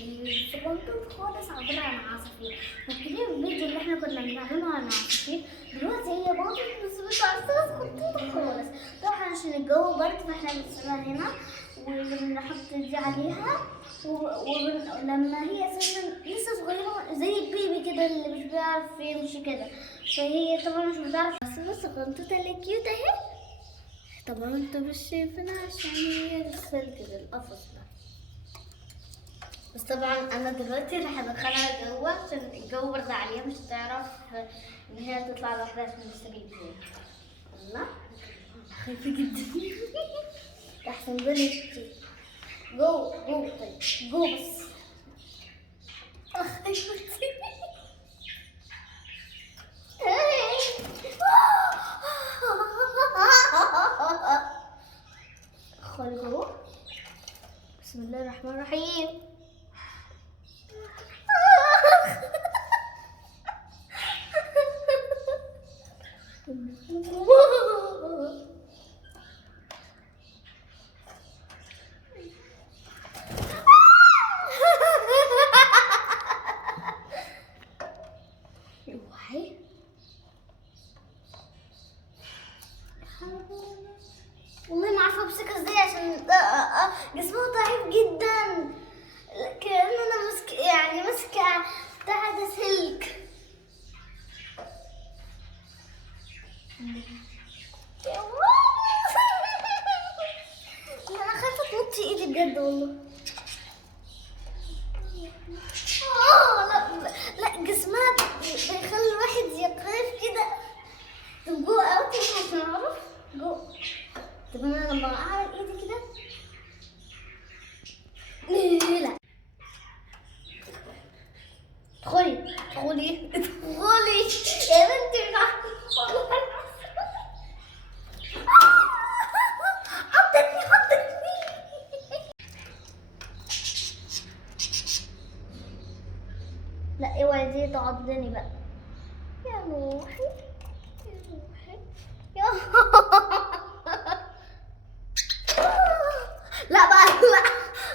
الصغنطوط خالص عبارة عن عصافير. فاكرين الفيديو اللي احنا كنا بنعمله عن العصافير؟ دلوقتي هي باظت بس بتعصفر صغنطوطة خالص. طبعا عشان الجو برد فاحنا بنسيبها هنا وبنحط دي عليها ولما هي اساسا لسه صغيرة زي البيبي كده اللي مش بيعرف يمشي كده، فهي طبعا مش بتعرف. بس الصغنطوطة اللي كيوت اهي. طبعا انتوا مش شايفينها عشان هي لسه كده القفص ده. بس طبعا انا دلوقتي راح ادخلها جوه عشان الجو برد عليها، مش هتعرف ان هي تطلع لوحدها عشان السرير زي الله. خايفه جدا. احسن بنتي جوه جوه. طيب جوه بس. خايفه ادخل جوه. بسم الله الرحمن الرحيم. والله ما عارفه امسكها ازاي عشان جسمها ضعيف جدا، كأن انا ماسكه بتاع ده سلك. انا خايفه تنط ايدي بجد والله. لا جسمها بيخلي الواحد يخاف كده. طب جوه اوتي عشان اعرف جوه. طب انا لما اعمل ايدي كده لا. ادخلي يا بنتي. حطتني. لا اوعي دي تعضني بقى يا روحي يا لا بقى لا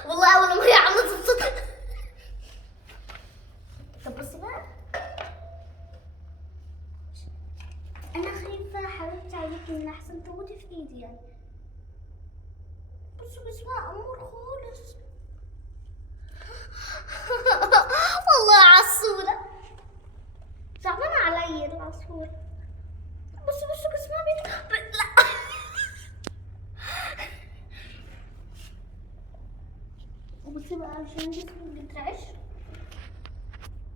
والله اول ما هي عملت الصوت. طب بصي بقى، انا خايفه حبيبتي عليكي ان احسن تموتي في ايدي يعني. بصوا جسمها امور خالص. والله عصفوره صعبانه عليا العصفور. بصوا جسمها لا. بصي بقى عشان جسمي بيترعش.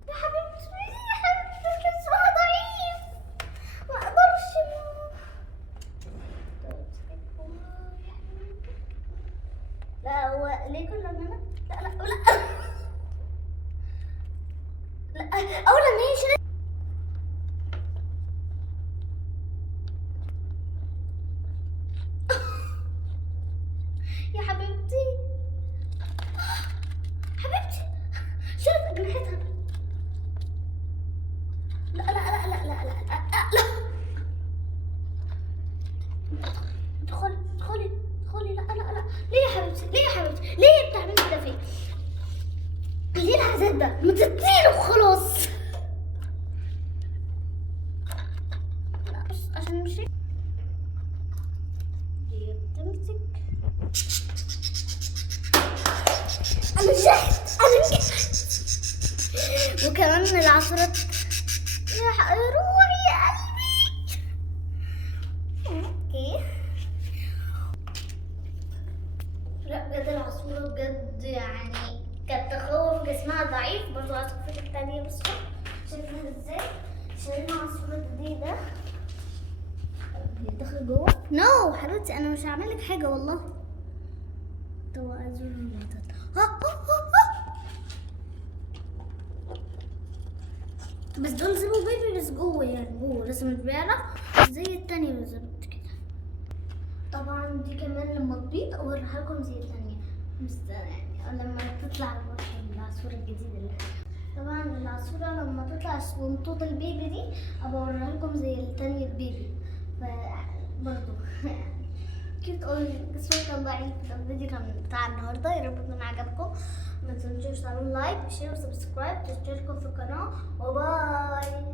يا حبيبتي جسمها ضعيف ما اقدرش. لا هو ليه كل ما لا اول ما هي يا حبيبتي شلت اجنحتها. لا ادخلي لا ليه يا حبيبتي ليه بتعملي كده فيا؟ ليه العذاب ده؟ ما تطيري وخلاص. لا بس عشان مشي دي تمسك. انا نجحت وكمان العصفورة يا روحي يا قلبي. اوكي لا بجد العصفورة بجد يعني كانت تخوف، جسمها ضعيف برضو. عصفورة التانية بس شايفها ازاي؟ شايفين عصفورة دي ده داخل جوه. نو حبيبتي انا مش هعمل لك حاجة والله. تو ازور بس دول زي بيبي بس جوه يعني جوه لسه مش بيعرف زي التانية بالظبط كده. طبعا دي كمان لما تبيض اوريها لكم زي التانية بس يعني لما تطلع العصفورة الجديدة اللي طبعا العصفورة لما تطلع صغنطوط البيبي دي ابقى اوريها لكم زي التانية البيبي برضه كيف تقول الصوت كان ضعيف. الفيديو كان بتاع النهارده، يا رب يكون عجبكم. ما تنسوش تعملوا لايك وشير وسبسكرايب، تشتركوا في القناه، وباي.